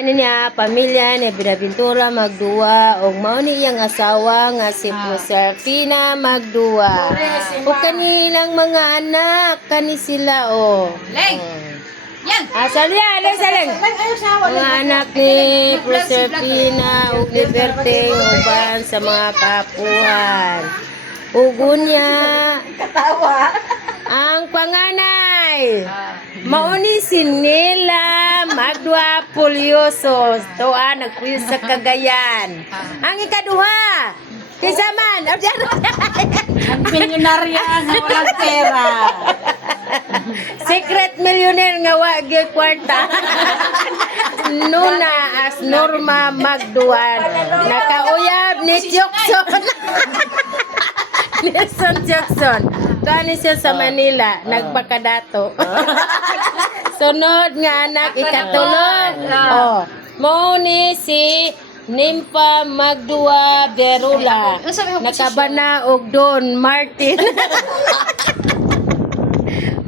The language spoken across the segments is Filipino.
Ano niya, pamilya ni Binaventura magduwa og mao ni iyang asawa nga si Josephina magduwa. O kanilang mga anak, kani sila o. Yan. Asalya, saling. Mga anak ni Josephina ug ni Berting uban sa mga kapuhan. Ugunya ang panganay. Mauni si Nela Magdua Pulyoso. Toa nagpuyos sa Cagayan. Ang ikaduha. Kaysa man. Ang milyonarya nga walang pera. Secret millionaire nga wagi kwarta. Nuna as Norma Magduan. Nakauyab ni Jackson. Nelson Jackson. Kani siya sa Manila, nagpakadato. Sunod nga anak, ikatulog. Oh, mo ni si Nympha Magdua Berula. Nakabana og Don Martin.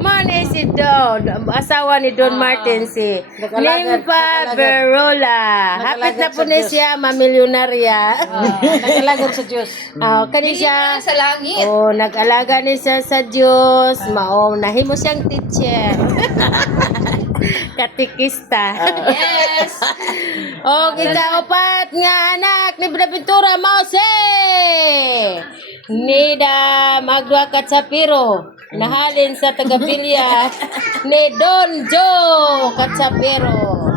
Mo ni si Don, asawa ni Don Martin si Nympha Berula. Hapit na po ni siya mamilyonarya. Nagalagan sa Diyos. Oh, kani siya Sa langit. oh, nag-alaga ni siya sa Diyos. Mao, nahimo siyang teacher. Katikista. Yes. O, ikaapat nga anak ni Binaventura mao si Nida Magdua Katsapiro. Nahalin sa Tagapilya ni Don Joe Katsapiro.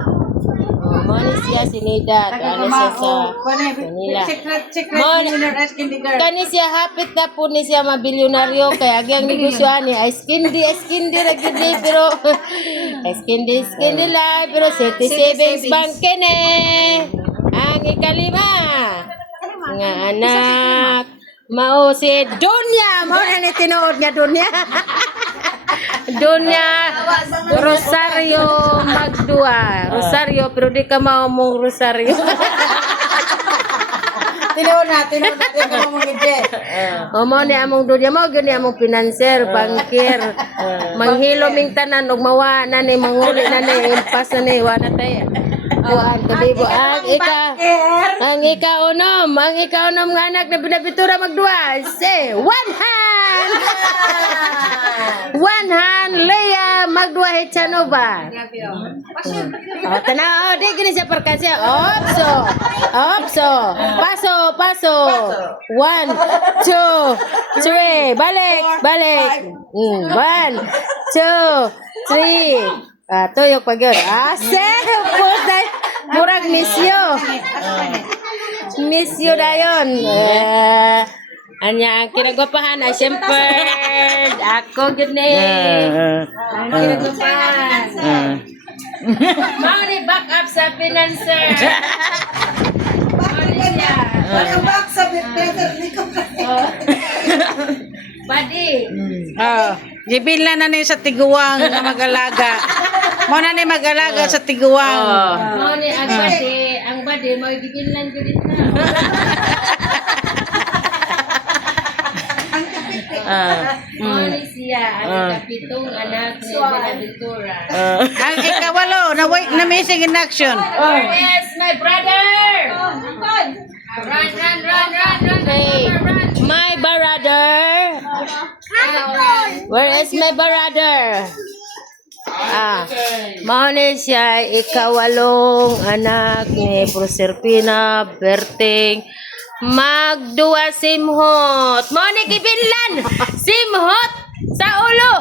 Mao ni siya si Nida. Ano siya sa Manila. Secret Mon- millionaire ice candy girl. Kani siya hapit na po ni siya mabilyonaryo kaya agyang negosyohan ni ice candy ra gid ni, pero ice candy lang pero City Savings Bank kene ang ikalima nga anak mao si Dunya mao na ni tinuod nga Dunya. Dunya Rosario Magdua. Rosario pero di ka mao mong Rosario. Tinuod natin ka mo mumidye. O mo ni among dunya mo gyud ni among financer, bangkir. Manghilo ming tanan og mawa na ni manguli na ni impas na ni wa na tay. Kuan kabibo ang ika unom nga anak na Binaventura Magdua. Say one hand. One hand Leia Magdua Hechanova. Oh, tanaw, di gini siya perkasya. Opso. Paso. 1, 2, 3. Balik. 1, 2, 3. Tuyok pa gyud. Murag misyo dayon. Anya ang kinagwapahan na siyempre ako gyud ni. Ang kinagwapahan. Mau ni back up sa financer. Back sa Peter Badi. Gibil na ni sa tiguang nga mag-alaga. Mo na ni mag-alaga sa tiguang. Mau ni ang badi mo gibilan ko dito. Mau ni siya ang kapitong anak ni Binaventura. Ang ikawalo na missing in action. Where is my brother? Run. Hey, my brother. Where is my brother? Mao ni siya ikawalong anak ni Josephina Berting Magdua Simhot. Mao ni gibilan Simhot sa ulo.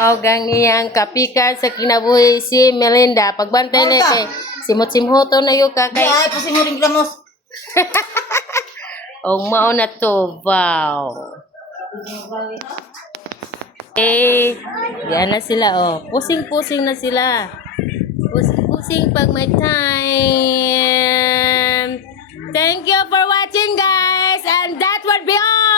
O gang iyang kapika sa kinabuhi si Melinda. Pagbantay na kay simot-simhoto na yung kakay. Ay, pasimuring gramos. O mao na to. Wow. Yan na sila oh. Pusing-pusing na sila. Pusing pag may time. Thank you for watching guys. And that would be all.